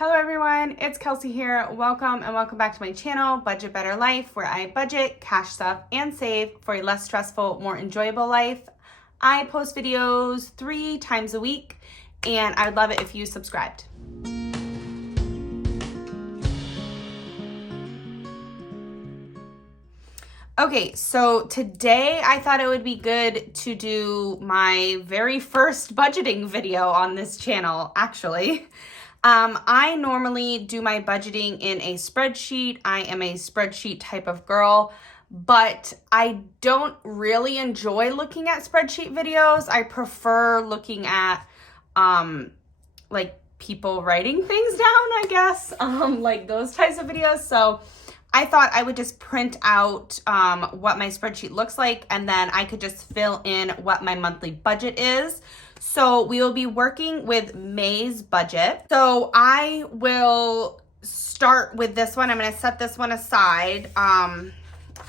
Hello everyone, it's Kelsey here. Welcome back to my channel, Budget Better Life, where I budget, cash stuff, and save for a less stressful, more enjoyable life. I post videos 3 times a week, and I would love it if you subscribed. Okay, so today I thought it would be good to do my very first budgeting video on this channel, actually. I normally do my budgeting in a spreadsheet. I am a spreadsheet type of girl, but I don't really enjoy looking at spreadsheet videos. I prefer looking at, like people writing things down, I guess, like those types of videos. So I thought I would just print out what my spreadsheet looks like, and then I could just fill in what my monthly budget is. So we will be working with May's budget. So I will start with this one. I'm going to set this one aside,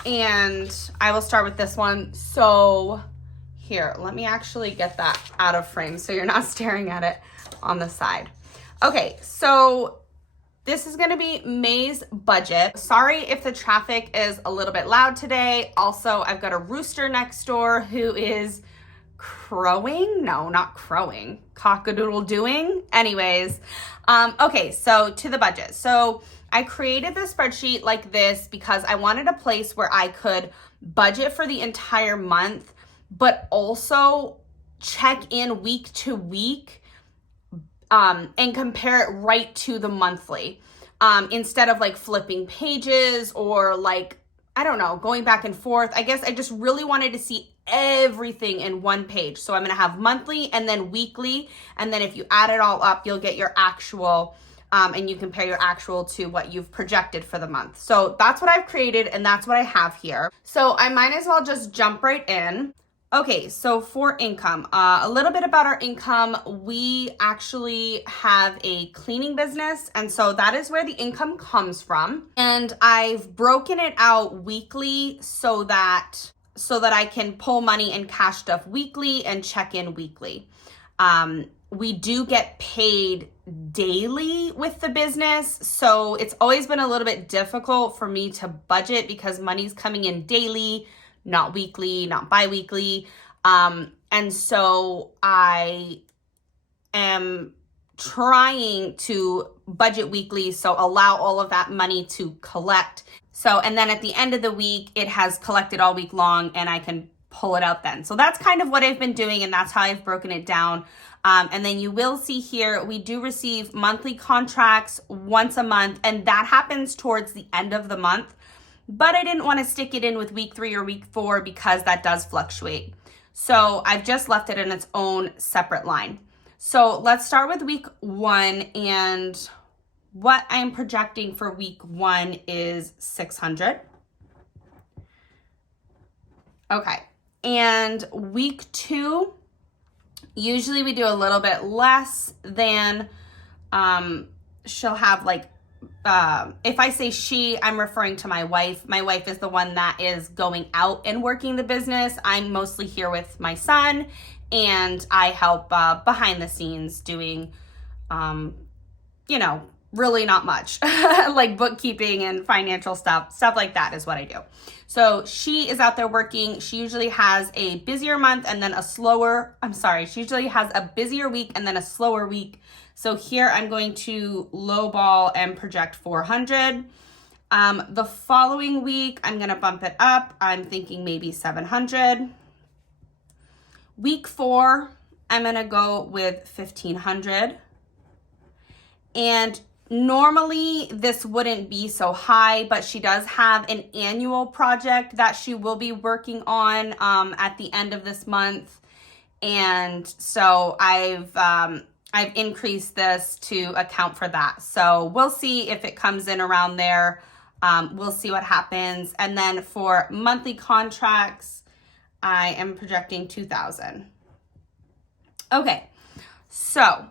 and I will start with this one. So here, let me actually get that out of frame so you're not staring at it on the side. Okay, so this is gonna be May's budget. Sorry if the traffic is a little bit loud today. Also, I've got a rooster next door who is crowing. No, not crowing. Cock-a-doodle-doing. Anyways, okay, so to the budget. So I created this spreadsheet like this because I wanted a place where I could budget for the entire month, but also check in week to week and compare it right to the monthly, instead of like flipping pages or like, I don't know, going back and forth. I guess I just really wanted to see everything in one page. So I'm going to have monthly and then weekly. And then if you add it all up, you'll get your actual, and you compare your actual to what you've projected for the month. So that's what I've created, and that's what I have here. So I might as well just jump right in. Okay, so for income, a little bit about our income. We actually have a cleaning business, and so that is where the income comes from. And I've broken it out weekly so that I can pull money and cash stuff weekly and check in weekly. We do get paid daily with the business, so it's always been a little bit difficult for me to budget because money's coming in daily, not weekly, not bi-weekly. And so I am trying to budget weekly, so allow all of that money to collect. So, and then at the end of the week, it has collected all week long and I can pull it out then. So that's kind of what I've been doing, and that's how I've broken it down. And then you will see here, we do receive monthly contracts once a month, and that happens towards the end of the month. But I didn't want to stick it in with week 3 or week 4 because that does fluctuate. So I've just left it in its own separate line. So let's start with week 1, and what I'm projecting for week 1 is $600. Okay, and week 2, usually we do a little bit less than, she'll have like, if I say she, I'm referring to my wife. My wife is the one that is going out and working the business. I'm mostly here with my son, and I help behind the scenes doing, you know, really not much, like bookkeeping and financial stuff like that is what I do. So she is out there working. She usually has a busier month and then she usually has a busier week and then a slower week. So here I'm going to lowball and project 400. The following week, I'm going to bump it up. I'm thinking maybe 700. Week 4, I'm going to go with 1,500. And normally this wouldn't be so high, but she does have an annual project that she will be working on at the end of this month. And so I've increased this to account for that. So we'll see if it comes in around there. We'll see what happens. And then for monthly contracts, I am projecting 2,000. Okay, so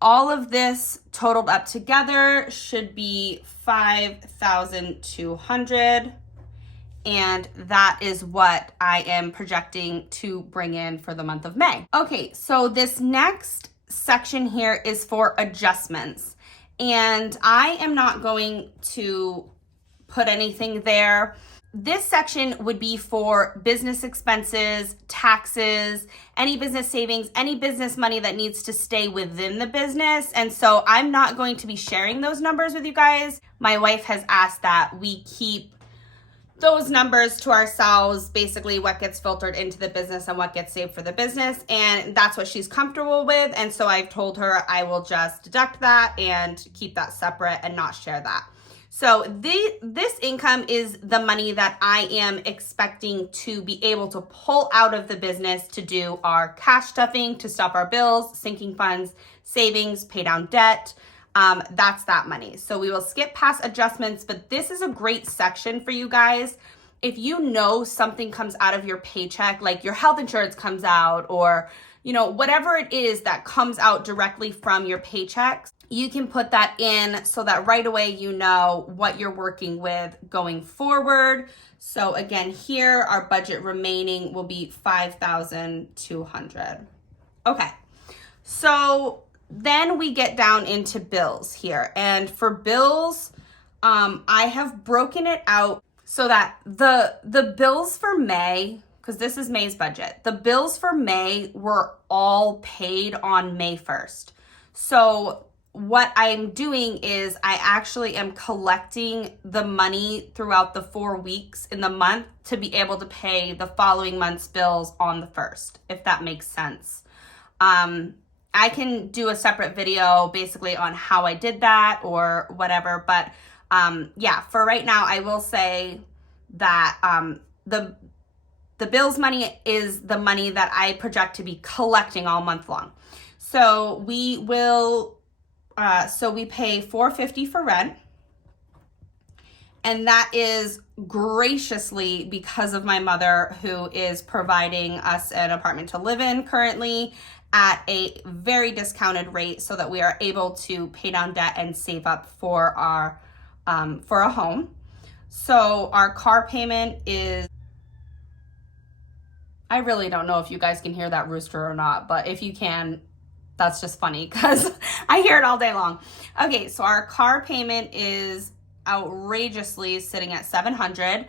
all of this totaled up together should be 5,200. And that is what I am projecting to bring in for the month of May. Okay, so this next section here is for adjustments. And I am not going to put anything there. This section would be for business expenses, taxes, any business savings, any business money that needs to stay within the business. And so I'm not going to be sharing those numbers with you guys. My wife has asked that we keep those numbers to ourselves, basically what gets filtered into the business and what gets saved for the business. And that's what she's comfortable with. And so I've told her I will just deduct that and keep that separate and not share that. So this income is the money that I am expecting to be able to pull out of the business to do our cash stuffing, to stop our bills, sinking funds, savings, pay down debt. That's that money. So we will skip past adjustments, but this is a great section for you guys. If you know something comes out of your paycheck, like your health insurance comes out, or whatever it is that comes out directly from your paychecks, you can put that in so that right away you know what you're working with going forward. So again, here our budget remaining will be $5,200. Okay, so then we get down into bills here. And for bills, I have broken it out so that the bills for May, because this is May's budget, the bills for May were all paid on May 1st. So what I'm doing is I actually am collecting the money throughout the 4 weeks in the month to be able to pay the following month's bills on the 1st, if that makes sense. I can do a separate video basically on how I did that or whatever, but yeah, for right now, I will say that the bills money is the money that I project to be collecting all month long. So we will, we pay $450 for rent, and that is graciously because of my mother, who is providing us an apartment to live in currently at a very discounted rate so that we are able to pay down debt and save up for our for a home. So our car payment is, I really don't know if you guys can hear that rooster or not, but if you can, that's just funny because I hear it all day long. Okay, so our car payment is outrageously sitting at $700.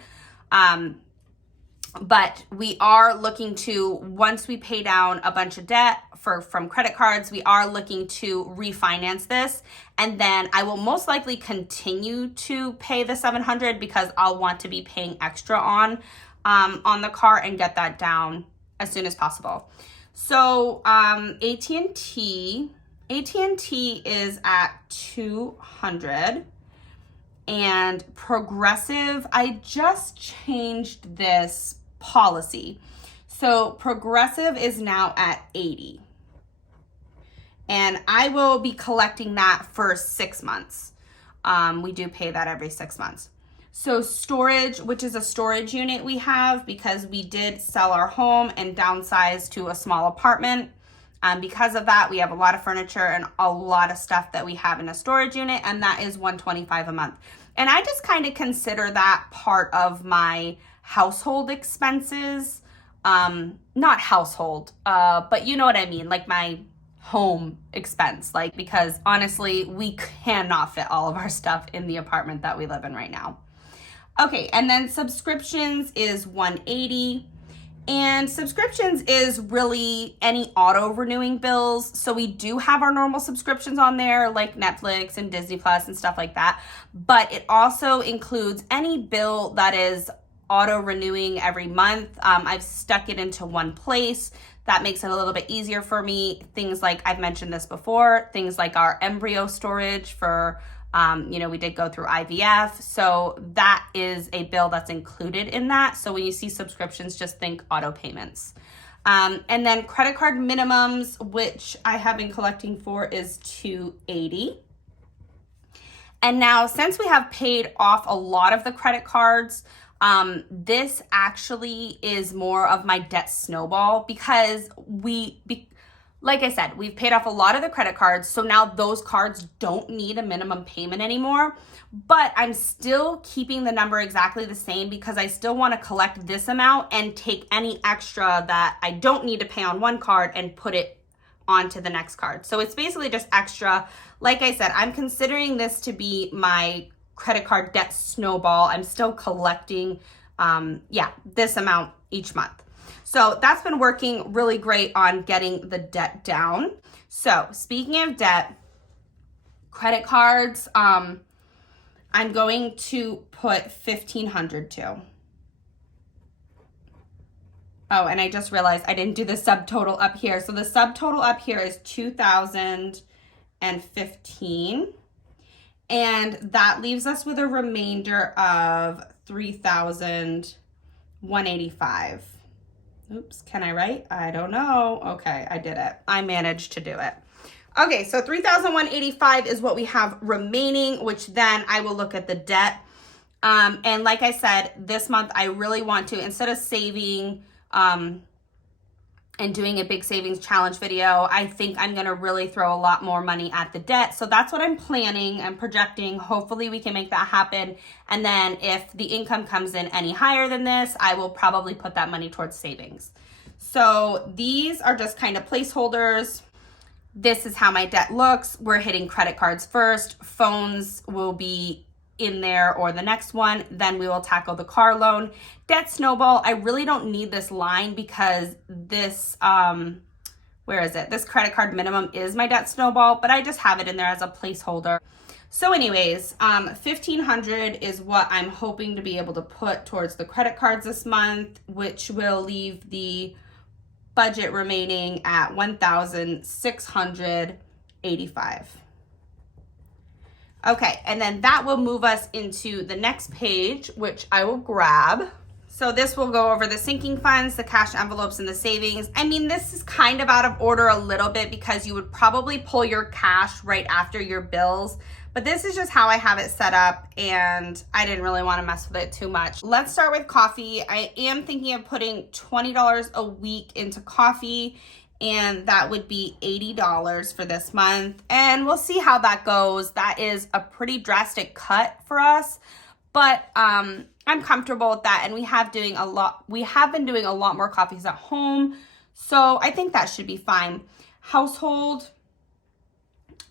But we are looking to, once we pay down a bunch of debt from credit cards, we are looking to refinance this. And then I will most likely continue to pay the $700 because I'll want to be paying extra on the car and get that down as soon as possible. So AT&T is at $200. And Progressive, I just changed this policy. So Progressive is now at $80. And I will be collecting that for 6 months. We do pay that every 6 months. So storage, which is a storage unit we have because we did sell our home and downsize to a small apartment. Because of that, we have a lot of furniture and a lot of stuff that we have in a storage unit, and that is $125 a month. And I just kind of consider that part of my household expenses. Not household, but you know what I mean, like my home expense, like, because honestly, we cannot fit all of our stuff in the apartment that we live in right now. Okay, and then subscriptions is $180. And subscriptions is really any auto renewing bills. So we do have our normal subscriptions on there like Netflix and Disney Plus and stuff like that. But it also includes any bill that is auto renewing every month. I've stuck it into one place. That makes it a little bit easier for me. Things like, I've mentioned this before, things like our embryo storage for we did go through IVF. So that is a bill that's included in that. So when you see subscriptions, just think auto payments. And then credit card minimums, which I have been collecting for, is $280. And now since we have paid off a lot of the credit cards, this actually is more of my debt snowball because like I said, we've paid off a lot of the credit cards, so now those cards don't need a minimum payment anymore, but I'm still keeping the number exactly the same because I still want to collect this amount and take any extra that I don't need to pay on one card and put it onto the next card. So it's basically just extra. Like I said, I'm considering this to be my credit card debt snowball. I'm still collecting, this amount each month. So that's been working really great on getting the debt down. So speaking of debt, credit cards, I'm going to put $1,500 to. Oh, and I just realized I didn't do the subtotal up here. So the subtotal up here is $2,015. And that leaves us with a remainder of $3,185. Oops, can I write? I don't know. Okay, I did it. I managed to do it. Okay, so $3,185 is what we have remaining, which then I will look at the debt. And like I said, this month I really want to, instead of saving and doing a big savings challenge video, I think I'm going to really throw a lot more money at the debt. So that's what I'm planning and projecting. Hopefully we can make that happen. And then if the income comes in any higher than this, I will probably put that money towards savings. So these are just kind of placeholders. This is how my debt looks. We're hitting credit cards first. Phones will be in there or the next one. Then we will tackle the car loan. Debt snowball, I really don't need this line because this, this credit card minimum is my debt snowball, but I just have it in there as a placeholder. So anyways, $1,500 is what I'm hoping to be able to put towards the credit cards this month, which will leave the budget remaining at $1,685. Okay, and then that will move us into the next page, which I will grab. So this will go over the sinking funds, the cash envelopes, and the savings. I mean, this is kind of out of order a little bit because you would probably pull your cash right after your bills, but this is just how I have it set up, and I didn't really want to mess with it too much. Let's start with coffee. I am thinking of putting $20 a week into coffee, and that would be $80 for this month, and we'll see how that goes. That is a pretty drastic cut for us, but I'm comfortable with that, and we have been doing a lot more coffees at home, so I think that should be fine. Household,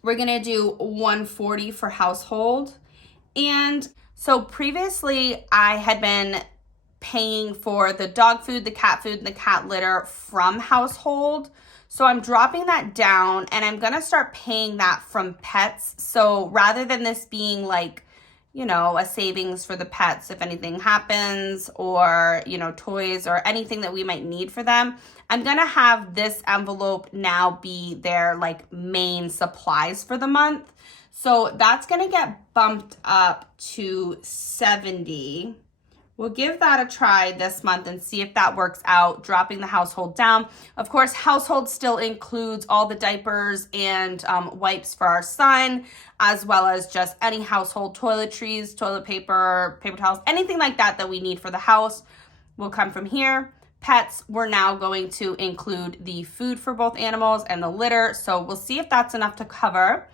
we're gonna do $140 for household. And so previously I had been paying for the dog food, the cat food, and the cat litter from household. So I'm dropping that down, and I'm gonna start paying that from pets. So rather than this being like, you know, a savings for the pets if anything happens, or, you know, toys or anything that we might need for them, I'm gonna have this envelope now be their like main supplies for the month. So that's gonna get bumped up to $70. We'll give that a try this month and see if that works out, dropping the household down. Of course, household still includes all the diapers and wipes for our son, as well as just any household toiletries, toilet paper, paper towels, anything like that that we need for the house will come from here. Pets, we're now going to include the food for both animals and the litter, so we'll see if that's enough to cover.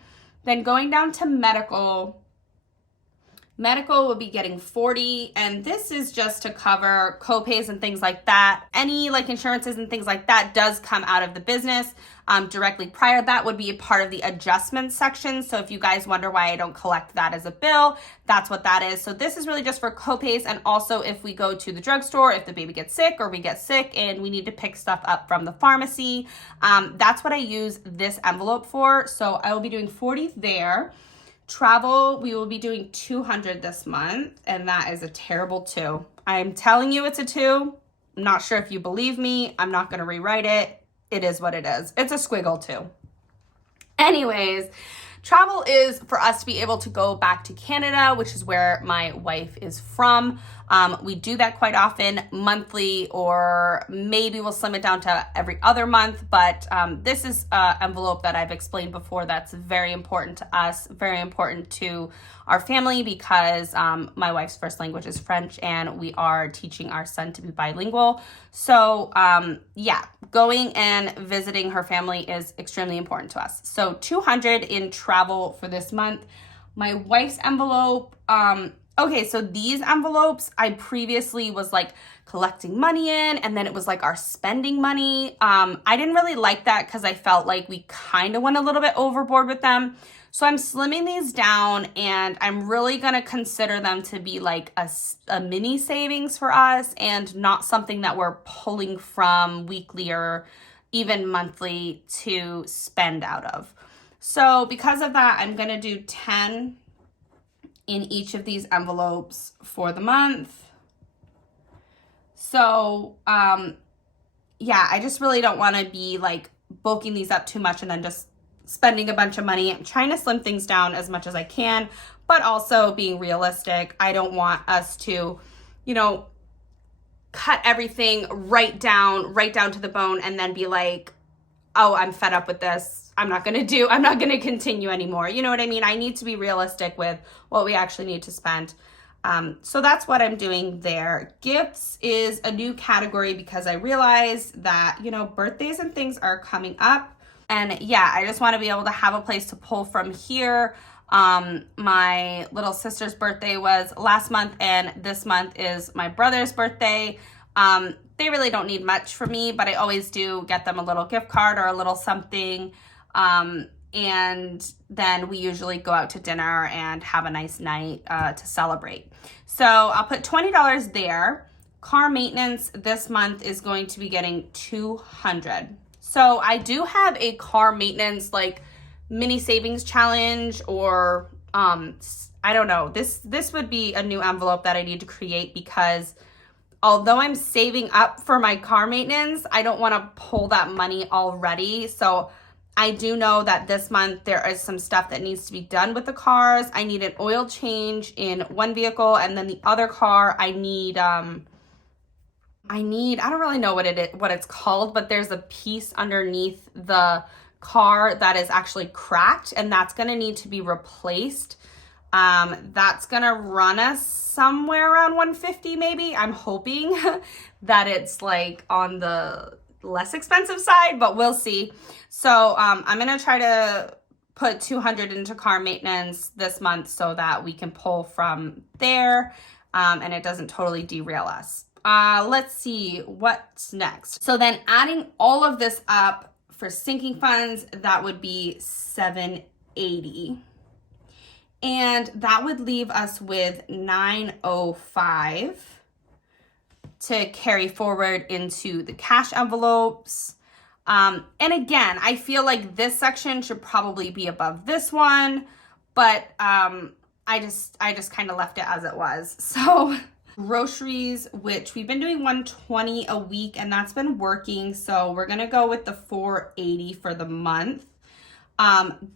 Then going down to medical will be getting $40, and this is just to cover co-pays and things like that. Any like insurances and things like that does come out of the business directly prior. That would be a part of the adjustments section. So if you guys wonder why I don't collect that as a bill, that's what that is. So this is really just for co-pays, and also if we go to the drugstore, if the baby gets sick or we get sick and we need to pick stuff up from the pharmacy, that's what I use this envelope for. So I will be doing $40 there. Travel, we will be doing $200 this month, and that is a terrible 2. I'm telling you it's a 2. I'm not sure if you believe me. I'm not going to rewrite it. It is what it is. It's a squiggle 2. Anyways, travel is for us to be able to go back to Canada, which is where my wife is from. We do that quite often, monthly, or maybe we'll slim it down to every other month. But this is an envelope that I've explained before that's very important to us, very important to our family, because my wife's first language is French, and we are teaching our son to be bilingual. So yeah, going and visiting her family is extremely important to us. So $200 in travel for this month. My wife's envelope, Okay, so these envelopes, I previously was like collecting money in, and then it was like our spending money. I didn't really like that because I felt like we kind of went a little bit overboard with them. So I'm slimming these down, and I'm really gonna consider them to be like a mini savings for us and not something that we're pulling from weekly or even monthly to spend out of. So because of that, I'm gonna do 10 in each of these envelopes for the month. So, yeah, I just really don't want to be like bulking these up too much and then just spending a bunch of money. I'm trying to slim things down as much as I can, but also being realistic. I don't want us to, you know, cut everything right down to the bone and then be like, oh, I'm fed up with this. I'm not going to continue anymore. You know what I mean? I need to be realistic with what we actually need to spend. So that's what I'm doing there. Gifts is a new category because I realized that, you know, birthdays and things are coming up. And yeah, I just want to be able to have a place to pull from here. My little sister's birthday was last month, and this month is my brother's birthday. They really don't need much from me, but I always do get them a little gift card or a little something. And then we usually go out to dinner and have a nice night to celebrate. So I'll put $20 there. Car maintenance this month is going to be getting $200. So I do have a car maintenance like mini savings challenge, or I don't know. This would be a new envelope that I need to create because although I'm saving up for my car maintenance, I don't want to pull that money already. So I do know that this month there is some stuff that needs to be done with the cars. I need an oil change in one vehicle, and then the other car I don't really know what it's called, but there's a piece underneath the car that is actually cracked, and that's going to need to be replaced. That's going to run us somewhere around $150 maybe. I'm hoping that it's like on the less expensive side, but we'll see. So I'm going to try to put $200 into car maintenance this month so that we can pull from there and it doesn't totally derail us. Let's see what's next. So then adding all of this up for sinking funds, that would be $780. And that would leave us with $905 to carry forward into the cash envelopes. And again, I feel like this section should probably be above this one, but I just kind of left it as it was. So groceries, which we've been doing $120 a week, and that's been working. So we're gonna go with the $480 for the month.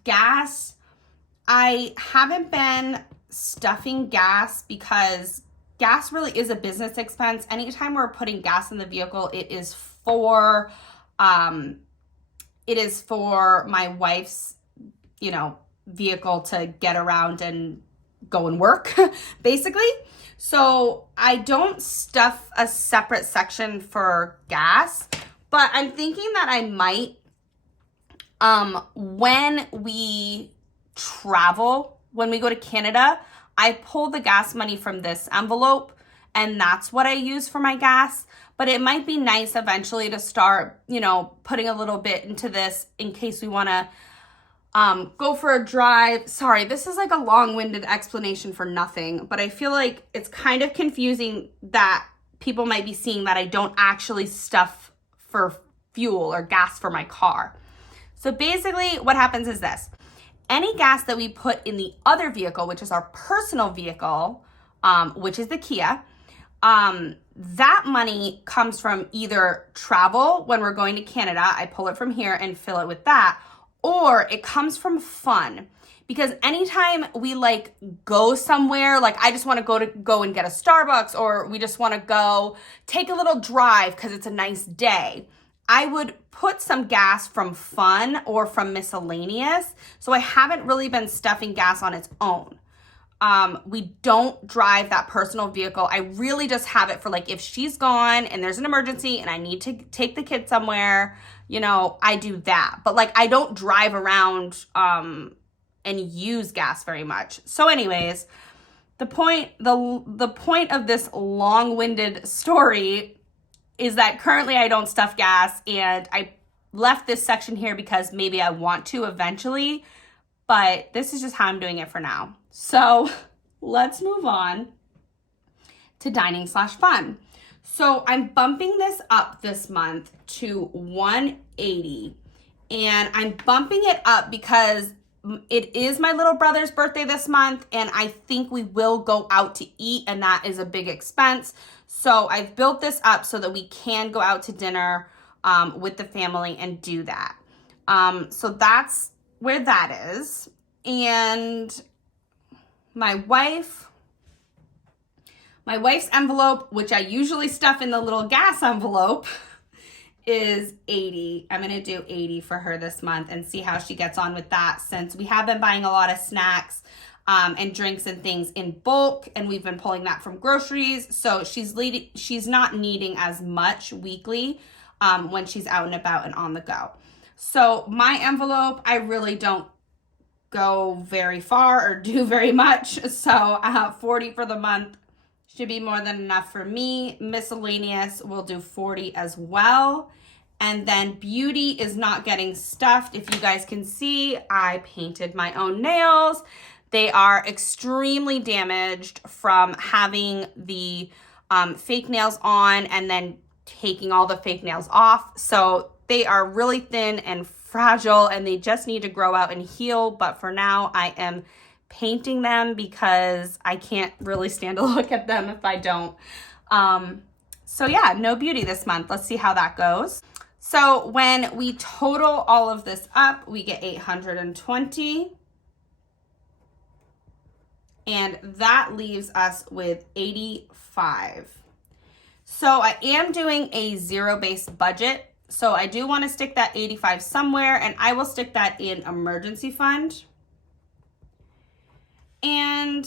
Gas, I haven't been stuffing gas because gas really is a business expense. Anytime we're putting gas in the vehicle, it is for my wife's, you know, vehicle to get around and go and work, basically. So I don't stuff a separate section for gas, but I'm thinking that I might, when we travel, when we go to Canada, I pull the gas money from this envelope, and that's what I use for my gas. But it might be nice eventually to start, you know, putting a little bit into this in case we want to go for a drive. Sorry, this is like a long-winded explanation for nothing, but I feel like it's kind of confusing that people might be seeing that I don't actually stuff for fuel or gas for my car. So basically what happens is this. Any gas that we put in the other vehicle, which is our personal vehicle, which is the Kia, that money comes from either travel when we're going to Canada, I pull it from here and fill it with that, or it comes from fun. Because anytime we like go somewhere, like I just want to go and get a Starbucks, or we just want to go take a little drive because it's a nice day, I would put some gas from fun or from miscellaneous. So I haven't really been stuffing gas on its own. We don't drive that personal vehicle. I really just have it for like if she's gone and there's an emergency and I need to take the kid somewhere, you know, I do that. But like I don't drive around and use gas very much. So anyways, the point of this long-winded story is that currently I don't stuff gas, and I left this section here because maybe I want to eventually, but this is just how I'm doing it for now. So let's move on to dining/fun. So I'm bumping this up this month to $180, and I'm bumping it up because it is my little brother's birthday this month, and I think we will go out to eat, and that is a big expense. So I've built this up so that we can go out to dinner with the family and do that. So that's where that is. And my wife's envelope, which I usually stuff in the little gas envelope, is $80. I'm going to do $80 for her this month and see how she gets on with that, since we have been buying a lot of snacks and drinks and things in bulk, and we've been pulling that from groceries. So she's not needing as much weekly when she's out and about and on the go. So my envelope, I really don't go very far or do very much. So $40 for the month should be more than enough for me. Miscellaneous will do $40 as well. And then beauty is not getting stuffed. If you guys can see, I painted my own nails. They are extremely damaged from having the fake nails on and then taking all the fake nails off. So they are really thin and fragile, and they just need to grow out and heal. But for now, I am painting them because I can't really stand to look at them if I don't. So yeah, no beauty this month. Let's see how that goes. So when we total all of this up, we get $820. And that leaves us with $85. So I am doing a zero-based budget. So I do want to stick that $85 somewhere, and I will stick that in emergency fund. And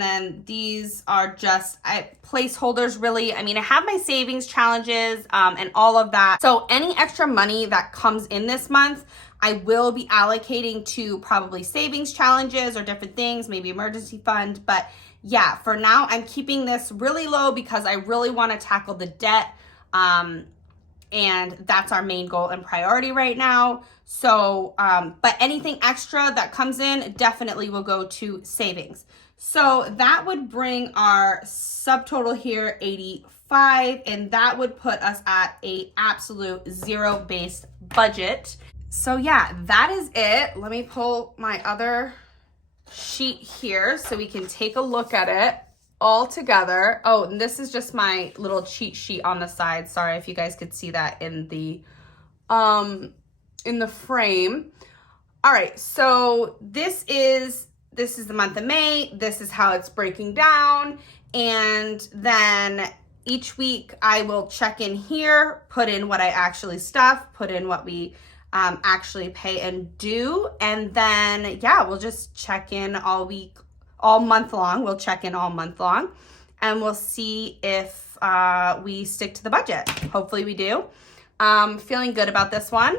then these are just placeholders, really. I mean, I have my savings challenges and all of that. So any extra money that comes in this month, I will be allocating to probably savings challenges or different things, maybe emergency fund. But yeah, for now, I'm keeping this really low because I really want to tackle the debt. And that's our main goal and priority right now. So, but anything extra that comes in definitely will go to savings. So that would bring our subtotal here 85, and that would put us at a absolute zero-based budget. So yeah, that is it. Let me pull my other sheet here so we can take a look at it all together. Oh, and this is just my little cheat sheet on the side. Sorry if you guys could see that in the frame. All right, so this is the month of May. This is how it's breaking down. And then each week I will check in here, put in what I actually stuff, put in what we actually pay and do. And then, yeah, we'll just check in all month long. We'll check in all month long, and we'll see if we stick to the budget. Hopefully we do. Feeling good about this one.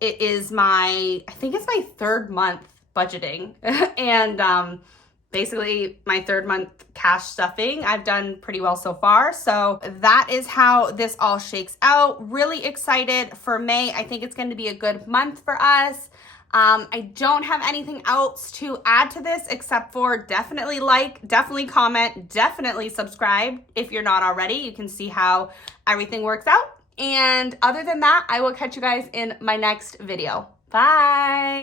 It is I think it's my third month budgeting and basically my third month cash stuffing. I've done pretty well so far. So that is how this all shakes out. Really excited for May. I think it's going to be a good month for us. I don't have anything else to add to this except for definitely like, definitely comment, definitely subscribe if you're not already. You can see how everything works out. And other than that, I will catch you guys in my next video. Bye.